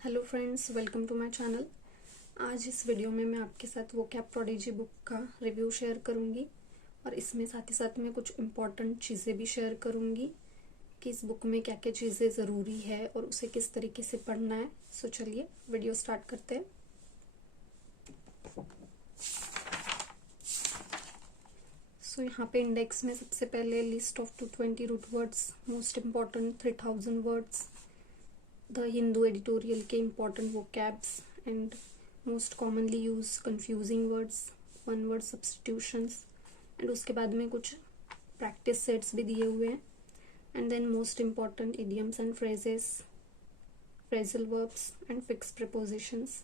Hello friends, welcome to my channel. आज इस video में मैं आपके साथ वोकैब प्रोडिजी बुक का रिव्यू शेयर करूंगी और इसमें साथ ही साथ मैं कुछ इम्पॉर्टेंट चीज़ें भी शेयर करूंगी कि इस बुक में क्या क्या चीज़ें ज़रूरी है और उसे किस तरीके से पढ़ना है। सो चलिए वीडियो स्टार्ट करते हैं। सो यहाँ पे इंडेक्स में सबसे पहले list of 220 root words, most important 3000 words, the Hindu editorial के important vocabs and most commonly use confusing words, one word substitutions, and उसके बाद में कुछ प्रैक्टिस सेट्स भी दिए हुए हैं, and then most important idioms and phrases, phrasal verbs and fix prepositions.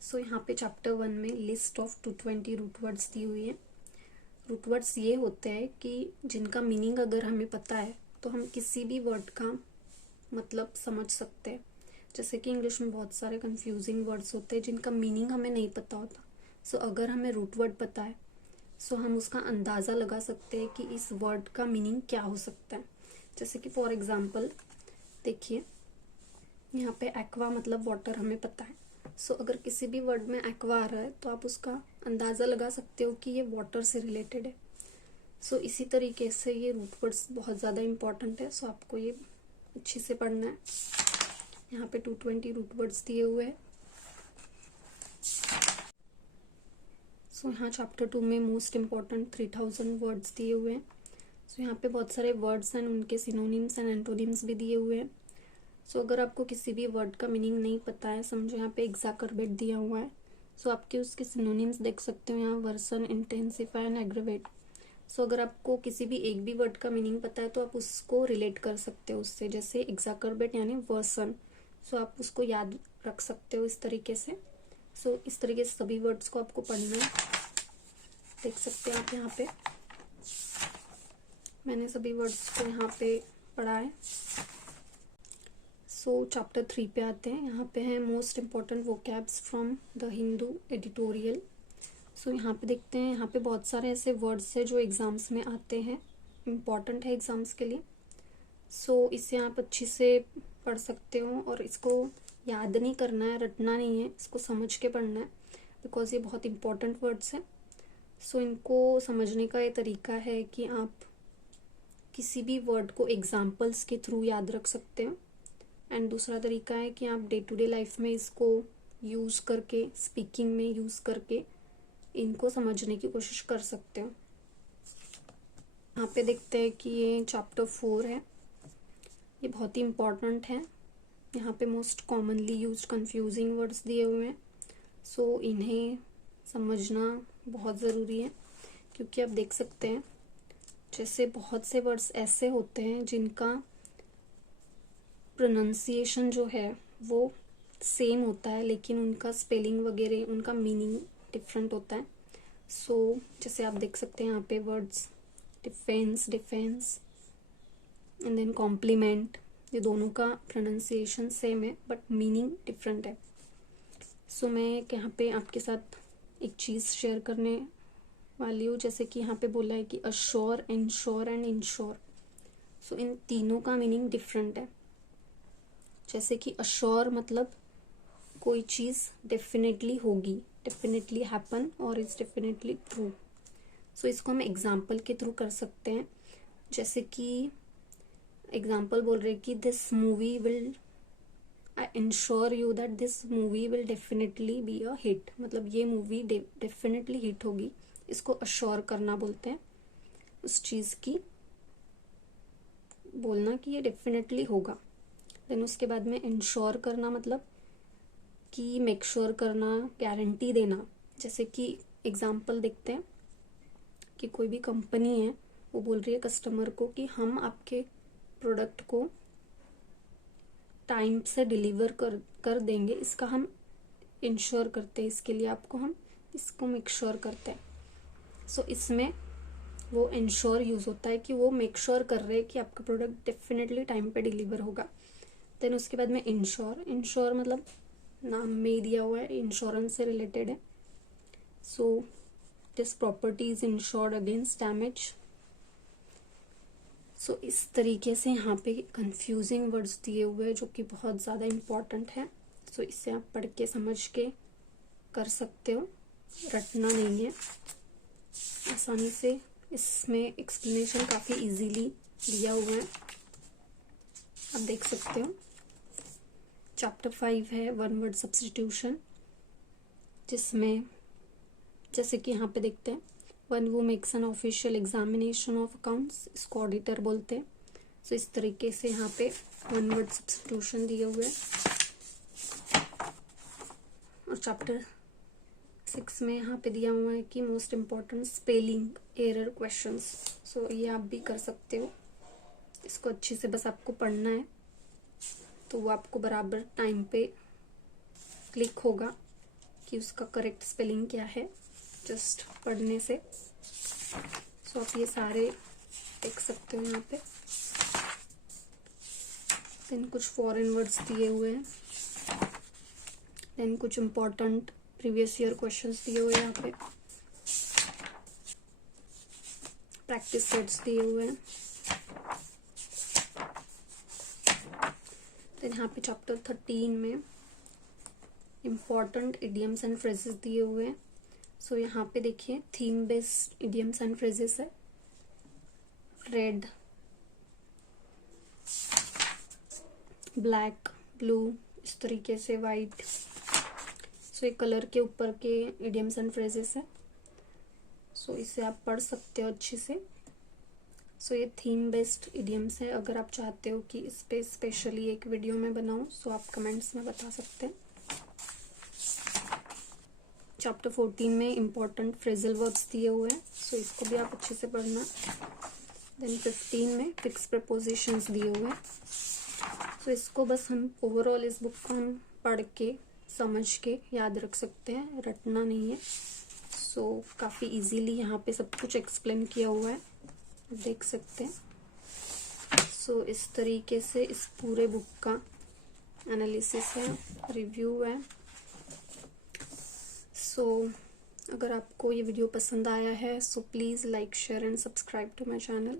So यहाँ पे चैप्टर 1 में लिस्ट ऑफ 220 रूट वर्ड्स दी हुई है। रूट वर्ड्स ये होते हैं कि जिनका मीनिंग अगर हमें पता है तो हम किसी भी वर्ड का मतलब समझ सकते हैं। जैसे कि इंग्लिश में बहुत सारे कंफ्यूजिंग वर्ड्स होते हैं जिनका मीनिंग हमें नहीं पता होता। सो अगर हमें रूट वर्ड पता है सो हम उसका अंदाज़ा लगा सकते हैं कि इस वर्ड का मीनिंग क्या हो सकता है। जैसे कि फॉर एग्जांपल देखिए, यहाँ पे एक्वा मतलब वाटर हमें पता है। सो अगर किसी भी वर्ड में एक्वा आ रहा है तो आप उसका अंदाज़ा लगा सकते हो कि ये वाटर से रिलेटेड है। सो इसी तरीके से ये रूट वर्ड्स बहुत ज़्यादा इम्पॉर्टेंट है। सो आपको ये अच्छे से पढ़ना है। यहाँ पे 220 रूट वर्ड्स दिए हुए हैं। सो यहाँ चैप्टर 2 में मोस्ट इम्पॉर्टेंट 3000 वर्ड्स दिए हुए हैं। सो यहाँ पे बहुत सारे वर्ड्स एंड उनके सिनोनिम्स एंड एंटोनिम्स भी दिए हुए हैं। सो अगर आपको किसी भी वर्ड का मीनिंग नहीं पता है, समझो यहाँ पे एग्जैकरबेट दिया हुआ है, सो आपके उसके सिनोनिम्स देख सकते हो यहाँ, वर्सन, इंटेंसिफाई एंड एग्रीवेट। सो अगर आपको किसी भी एक भी वर्ड का मीनिंग पता है तो आप उसको रिलेट कर सकते हो उससे। जैसे एग्जैकरबेट यानी वर्सन, सो आप उसको याद रख सकते हो इस तरीके से। सो इस तरीके से सभी वर्ड्स को आपको पढ़ना है। देख सकते हैं आप यहाँ पे मैंने सभी वर्ड्स को यहाँ पे पढ़ा है। सो चैप्टर 3 पे आते हैं। यहाँ पे है most important vocabs from the Hindu editorial. So यहाँ पे देखते हैं, यहाँ पे बहुत सारे ऐसे वर्ड्स हैं जो एग्जाम्स में आते हैं, इम्पॉर्टेंट है एग्जाम्स के लिए। सो इसे आप अच्छे से पढ़ सकते हो और इसको याद नहीं करना है, रटना नहीं है, इसको समझ के पढ़ना है बिकॉज ये बहुत इम्पॉर्टेंट वर्ड्स हैं। सो इनको समझने का ये तरीका है कि आप किसी भी वर्ड को एग्जाम्पल्स के थ्रू याद रख सकते हो, एंड दूसरा तरीका है कि आप डे टू डे लाइफ में इसको यूज़ करके, स्पीकिंग में यूज़ करके इनको समझने की कोशिश कर सकते हो। यहाँ पे देखते हैं कि ये चैप्टर 4 है, ये बहुत ही इम्पॉर्टेंट है। यहाँ पे most commonly used confusing words दिए हुए हैं। सो इन्हें समझना बहुत ज़रूरी है क्योंकि आप देख सकते हैं जैसे बहुत से वर्ड्स ऐसे होते हैं जिनका प्रोनाउंसिएशन जो है वो सेम होता है लेकिन उनका स्पेलिंग वगैरह, उनका मीनिंग डिफरेंट होता है। सो जैसे आप देख सकते हैं यहाँ पे words defence and then complement, ये दोनों का प्रोनाउंसिएशन सेम है बट मीनिंग डिफरेंट है। सो मैं यहाँ पे आपके साथ एक चीज़ शेयर करने वाली हूँ। जैसे कि यहाँ पे बोला है कि अश्योर, इंश्योर एंड इंश्योर। सो इन तीनों का मीनिंग डिफरेंट है। जैसे कि अश्योर मतलब कोई चीज़ डेफिनेटली होगी, डेफिनेटली हैपन और इज डेफिनेटली ट्रू। सो इसको हम एग्जाम्पल के थ्रू कर सकते हैं। जैसे कि एग्जाम्पल बोल रहे कि this movie will, I ensure you that this movie will definitely be a hit, मतलब ये मूवी डेफिनेटली हिट होगी। इसको अश्योर करना बोलते हैं, उस चीज़ की बोलना कि ये डेफिनेटली होगा। देन उसके बाद में इंश्योर करना मतलब कि मेक श्योर करना, गारंटी देना। जैसे कि एग्जाम्पल देखते हैं कि कोई भी कंपनी है, वो बोल रही है कस्टमर को कि हम आपके प्रोडक्ट को टाइम से डिलीवर कर देंगे, इसका हम इंश्योर करते हैं, इसके लिए आपको हम इसको मेक श्योर करते हैं। सो इसमें वो इंश्योर यूज़ होता है कि वो मेक श्योर कर रहे हैं कि आपका प्रोडक्ट डेफिनेटली टाइम पे डिलीवर होगा। देन उसके बाद में इंश्योर मतलब नाम में ही दिया हुआ है, इंश्योरेंस से रिलेटेड है। So this property is insured against damage. So इस तरीके से यहाँ पे कंफ्यूजिंग वर्ड्स दिए हुए हैं जो कि बहुत ज़्यादा इम्पोर्टेंट है। सो इससे आप पढ़ के समझ के कर सकते हो, रटना नहीं है, आसानी से। इसमें एक्सप्लेनेशन काफ़ी इजीली दिया हुआ है, आप देख सकते हो। चैप्टर 5 है वन वर्ड सब्स्टिट्यूशन, जिसमें जैसे कि यहाँ पे देखते हैं, वन वो makes an official examination of accounts, इसको ऑडिटर बोलते हैं। सो इस तरीके से यहाँ पे वन वर्ड सब्स्टिट्यूशन दिए हुए हैं। और चैप्टर 6 में यहाँ पे दिया हुआ है कि most important spelling error questions. So ये आप भी कर सकते हो, इसको अच्छे से बस आपको पढ़ना है तो वो आपको बराबर टाइम पे क्लिक होगा कि उसका करेक्ट स्पेलिंग क्या है, जस्ट पढ़ने से। सो आप ये सारे देख सकते हो यहाँ पे। देन कुछ फॉरेन वर्ड्स दिए हुए हैं, देन कुछ इम्पोर्टेंट प्रीवियस ईयर क्वेश्चंस दिए हुए हैं यहाँ पे, प्रैक्टिस सेट्स दिए हुए हैं। देन यहाँ पे चैप्टर 13 में इम्पॉर्टेंट इडियम्स एंड फ्रेजेस दिए हुए हैं। सो यहाँ पे देखिए theme based idioms and phrases है। रेड, ब्लैक, ब्लू, इस तरीके से वाइट। सो ये कलर के ऊपर के इडियम्स एंड फ्रेजेस है। सो इसे आप पढ़ सकते हो अच्छे से। सो ये थीम बेस्ड इडियम्स है। अगर आप चाहते हो कि इस पे स्पेशली एक वीडियो में बनाऊं सो आप कमेंट्स में बता सकते हैं। चैप्टर 14 में इम्पोर्टेंट फ्रेजल वर्ब्स दिए हुए हैं, सो इसको भी आप अच्छे से पढ़ना। देन 15 में फिक्स प्रपोजिशंस दिए हुए हैं। सो इसको बस हम ओवरऑल इस बुक को हम पढ़ के समझ के याद रख सकते हैं, रटना नहीं है। सो काफ़ी इजीली यहाँ पे सब कुछ एक्सप्लेन किया हुआ है, देख सकते हैं। सो इस तरीके से इस पूरे बुक का एनालिसिस है, रिव्यू है। सो अगर आपको ये वीडियो पसंद आया है so please like, share and subscribe to my channel.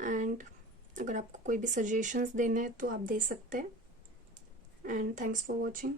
And अगर आपको कोई भी सजेशंस देने हैं तो आप दे सकते हैं। And thanks for watching.